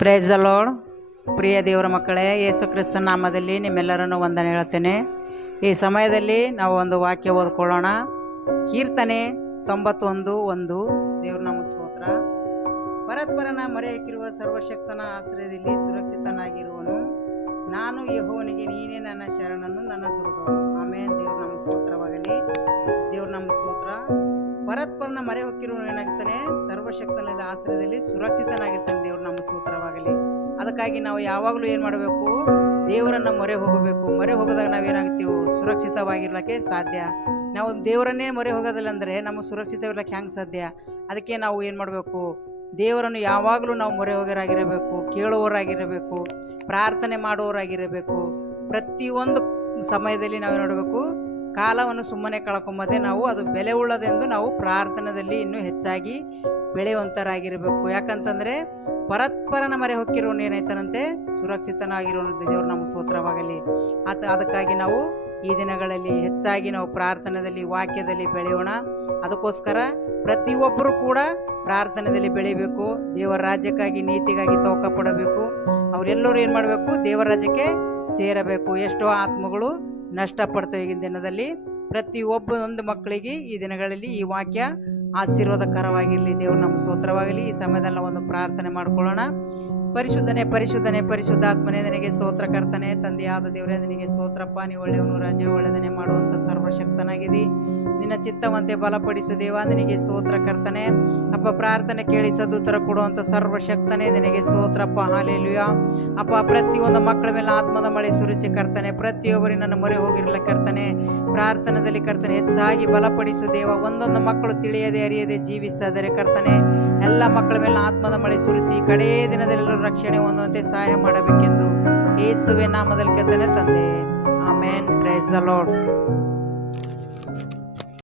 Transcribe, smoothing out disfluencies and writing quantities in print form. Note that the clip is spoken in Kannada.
Price the lord. ಪ್ರಿಯ ದೇವರ ಮಕ್ಕಳೇ, ಯೇಸು ಕ್ರಿಸ್ತನ ನಾಮದಲ್ಲಿ ನಿಮ್ಮೆಲ್ಲರನ್ನು ವಂದನೆ ಹೇಳ್ತೇನೆ. ಈ ಸಮಯದಲ್ಲಿ ನಾವು ಒಂದು ವಾಕ್ಯ ಓದ್ಕೊಳ್ಳೋಣ. ಕೀರ್ತನೆ 91:1. ದೇವ್ರ ನಾಮ ಸ್ತೋತ್ರ. ಪರಸ್ಪರನ ಮೊರೆ ಹಾಕಿರುವ ಸರ್ವಶಕ್ತನ ಆಶ್ರಯದಲ್ಲಿ ಸುರಕ್ಷಿತನಾಗಿರುವನು. ನಾನು ಯೆಹೋವನಿಗೆ, ನೀನೇ ನನ್ನ ಶರಣನು, ನನ್ನ ದುರ್ಗವು. ಆಮೇನ್. ದೇವ್ರ ನಾಮ ಸ್ತೋತ್ರವಾಗಲಿ. ದೇವ್ರ ನಾಮ ಸ್ತೋತ್ರ. ಪರಸ್ಪರನ ಮೊರೆ ಹೊಕ್ಕಿರುವನು ಏನಾಗ್ತಾನೆ? ಸರ್ವಶಕ್ತನಲ್ಲಿ ಆಶ್ರಯದಲ್ಲಿ ಸುರಕ್ಷಿತನಾಗಿರ್ತಾನೆ. ದೇವ್ರ ನಾಮ ಸ್ತೋತ್ರವಾಗಲಿ. ಅದಕ್ಕಾಗಿ ನಾವು ಯಾವಾಗಲೂ ಏನು ಮಾಡಬೇಕು? ದೇವರನ್ನು ಮೊರೆ ಹೋಗಬೇಕು. ಮೊರೆ ಹೋಗೋದಾಗ ನಾವೇನಾಗ್ತೀವಿ? ಸುರಕ್ಷಿತವಾಗಿರ್ಲಿಕ್ಕೆ ಸಾಧ್ಯ. ನಾವು ದೇವರನ್ನೇ ಮೊರೆ ಹೋಗೋದಿಲ್ಲ ಅಂದರೆ ನಮಗೆ ಸುರಕ್ಷಿತವಿರ್ಲಿಕ್ಕೆ ಹೆಂಗೆ ಸಾಧ್ಯ? ಅದಕ್ಕೆ ನಾವು ಏನು ಮಾಡಬೇಕು? ದೇವರನ್ನು ಯಾವಾಗಲೂ ನಾವು ಮೊರೆ ಹೋಗೋರಾಗಿರಬೇಕು, ಕೇಳುವವರಾಗಿರಬೇಕು, ಪ್ರಾರ್ಥನೆ ಮಾಡುವವರಾಗಿರಬೇಕು. ಪ್ರತಿಯೊಂದು ಸಮಯದಲ್ಲಿ ನಾವು ನೋಡಬೇಕು, ಕಾಲವನ್ನು ಸುಮ್ಮನೆ ಕಳ್ಕೊಂಬದೆ ನಾವು ಅದು ಬೆಲೆ ಉಳ್ಳದೆಂದು ನಾವು ಪ್ರಾರ್ಥನೆಯಲ್ಲಿ ಇನ್ನೂ ಹೆಚ್ಚಾಗಿ ಬೆಳೆಯುವಂಥರಾಗಿರಬೇಕು. ಯಾಕಂತಂದರೆ ಪರಸ್ಪರನ ಮೊರೆ ಹೊಕ್ಕಿರೋನು ಏನಾಯ್ತಾನಂತೆ? ಸುರಕ್ಷಿತನಾಗಿರೋನು. ದೇವ್ರ ನಮ್ಮ ಸ್ತೋತ್ರವಾಗಲಿ. ಅದಕ್ಕಾಗಿ ನಾವು ಈ ದಿನಗಳಲ್ಲಿ ಹೆಚ್ಚಾಗಿ ನಾವು ಪ್ರಾರ್ಥನೆಯಲ್ಲಿ, ವಾಕ್ಯದಲ್ಲಿ ಬೆಳೆಯೋಣ. ಅದಕ್ಕೋಸ್ಕರ ಪ್ರತಿಯೊಬ್ಬರು ಕೂಡ ಪ್ರಾರ್ಥನೆಯಲ್ಲಿ ಬೆಳಿಬೇಕು. ದೇವರ ರಾಜ್ಯಕ್ಕಾಗಿ, ನೀತಿಗಾಗಿ ತವಕ ಪಡಬೇಕು. ಅವರೆಲ್ಲರೂ ಏನು ಮಾಡಬೇಕು? ದೇವರ ರಾಜ್ಯಕ್ಕೆ ಸೇರಬೇಕು. ಎಷ್ಟೋ ಆತ್ಮಗಳು ನಷ್ಟಪಡ್ತವೆ ಈಗಿನ ದಿನದಲ್ಲಿ. ಪ್ರತಿಯೊಬ್ಬೊಂದು ಮಕ್ಕಳಿಗೆ ಈ ದಿನಗಳಲ್ಲಿ ಈ ವಾಕ್ಯ ಆಶೀರ್ವಾದಕರವಾಗಿರಲಿ. ದೇವ್ರ ನಮ್ಮ ಸ್ತೋತ್ರವಾಗಲಿ. ಈ ಸಮಯದಲ್ಲಿ ಒಂದು ಪ್ರಾರ್ಥನೆ ಮಾಡ್ಕೊಳ್ಳೋಣ. ಪರಿಶುದ್ಧನೇ, ಪರಿಶುದ್ಧನೇ, ಪರಿಶುದ್ಧಾತ್ಮನೇ, ನಿನಗೆ ಸ್ತೋತ್ರ ಕರ್ತನೆ. ತಂದೆಯಾದ ದೇವರೇ, ನಿನಗೆ ಸ್ತೋತ್ರಪ್ಪ. ನೀವು ಒಳ್ಳೆಯವನು ರಾಜ, ಒಳ್ಳೆದನೆ ಮಾಡುವಂಥ ಸರ್ವಶಕ್ತನಾಗಿದ್ದಿ. ನಿನ್ನ ಚಿತ್ತವಂತೆ ಬಲಪಡಿಸು ದೇವ, ನಿನಗೆ ಸ್ತೋತ್ರ ಕರ್ತನೆ. ಅಪ್ಪ, ಪ್ರಾರ್ಥನೆ ಕೇಳಿ ಸದುತ್ತರ ಕೊಡುವಂಥ ಸರ್ವಶಕ್ತನೇ, ನಿನಗೆ ಸ್ತೋತ್ರಪ್ಪ. ಹಾಲೆಲೂಯಾ. ಅಪ್ಪ, ಪ್ರತಿಯೊಂದು ಮಕ್ಕಳ ಮೇಲೆ ಆತ್ಮದ ಮಳೆ ಸುರಿಸಿ ಕರ್ತನೆ. ಪ್ರತಿಯೊಬ್ಬರಿಗೆ ನನ್ನ ಮೊರೆ ಹೋಗಿರಲಿಕ್ಕೆ ಕರ್ತನೆ. ಪ್ರಾರ್ಥನೆಯಲ್ಲಿ ಕರ್ತನೆ ಹೆಚ್ಚಾಗಿ ಬಲಪಡಿಸು ದೇವ. ಒಂದೊಂದು ಮಕ್ಕಳು ತಿಳಿಯದೆ ಅರಿಯದೆ ಜೀವಿಸಿದರೆ ಕರ್ತನೆ, ಎಲ್ಲ ಮಕ್ಕಳ ಮೇಲೆ ಆತ್ಮದ ಮಳೆ ಸುರಿಸಿ ಕಡೇ ದಿನದಲ್ಲೂ ರಕ್ಷಣೆ ಹೊಂದುವಂತೆ ಸಹಾಯ ಮಾಡಬೇಕೆಂದು ಯೇಸುವಿನ ನಾಮದಲ್ಲಿ ಕರ್ತನೆ ತಂದೆ. ಆಮೇನ್. Praise the lord.